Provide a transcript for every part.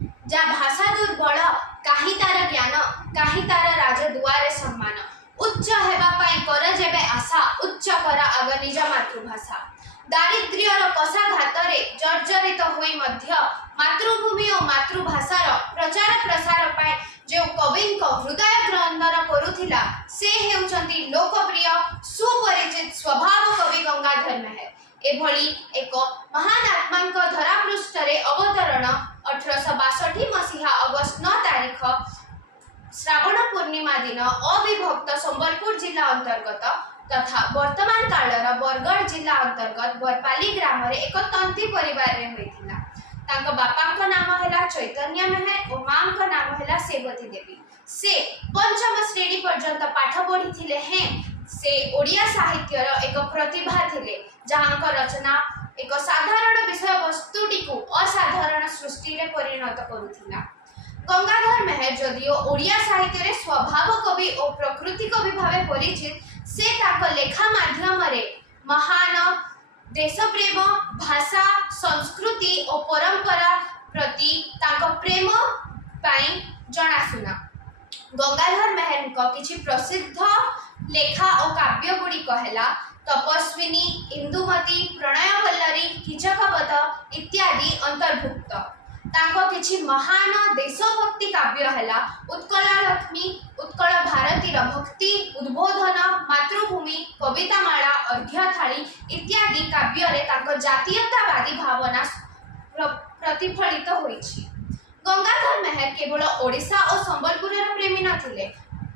जा भाषा दुर्बल काही तार ज्ञान काही तार राज दुआरे सम्मान उच्च हेबा पाई कर जेबे आशा उच्च कर आग निज मातृभाषा दारिद्र्यर कषाघातरे जर्जरित होई मध्य मातृभूमि और मातृभाषार प्रचार प्रसार पाई जो कविंक हृदय क्रंदन करुथिला से हेउचंती लोकप्रिय सुपरिचित स्वभाव कवि गंगाधर मेहर एभली एक महान आत्मांक धरापृष्ठरे अवतरण 1862 मसीहा अगस्त 9 तारीख श्रावण पूर्णिमा दिन अविभक्त संबलपुर जिला अंतर्गत तथा वर्तमान कालर बरगढ़ जिला अंतर्गत बरपाली ग्राम रे एक तंती परिवार रे होइथिला। तांको बापांक नाम हैला चैतन्य मेहर और मांक नाम हैला सेवती देवी। से पंचम श्रेणी पर्यंत पाठ पढ़ी हैं। से ओडिया साहित्यर एक प्रतिभा थिले जहांक रचना एक साधारण विषय वस्तुटी को असाधारण सृष्टि रे परिणत करुथिला। गंगाधर मेहर जदियो ओडिया साहित्य रे स्वभाव कवि और प्रकृति कवि भावे परिचित से ताको लेखा माध्यम रे महान देशप्रेम भाषा संस्कृति और परंपरा प्रति ताको प्रेम पाई जनाशुना। गंगाधर मेहर को किछि प्रसिद्ध लेखा और काव्य गुड़िक है तपस्विनी इंदुमती प्रणयवल्लरी कीचकवध इत्यादि अंतर्भुक्त। तांको किछि महान देशभक्ति काव्य है उत्कलालक्ष्मी उत्कल भारतीर भक्ति उद्बोधन मातृभूमि कवितामाला अर्घ्यथाली इत्यादि काव्य रे तांको जातीयतावादी भावना प्रतिफलित होइछि। गंगाधर मेहर केवल ओडिशा और संबलपुर प्रेमी नथिले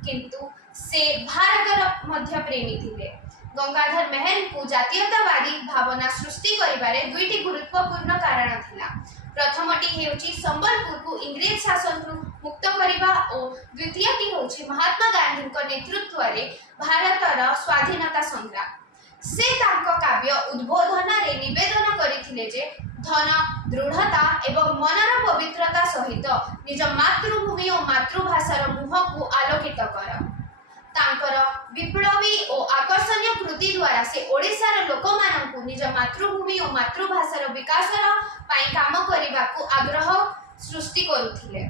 किंतु से भारतर मध्य प्रेमी थिले। गंगाधर मेहर को जातीयतावादी भावना सृष्टि करिबारे दुईटी गुरुत्वपूर्ण कारण थिला। प्रथमटी हेउची संबलपुर को इंग्रेज शासन मुक्त करिबा और द्वितीयटी होची महात्मा गांधी को नेतृत्व रे भारतर स्वाधीनता संग्राम। से तांको काव्य उद्बोधन रे निवेदन करिथिले जे धन दृढ़ता एवं मनर पवित्रता सहित निज मातृभूमि और मातृभाषार मुह को आलोकित कर। तांकर विप्लवी और आकर्षणीय कृति द्वारा से ओडिशार लोकमानंकु निज मातृभूमि और मातृभाषार विकासर पाई काम करिबाकु आग्रह सृष्टि करुथिले।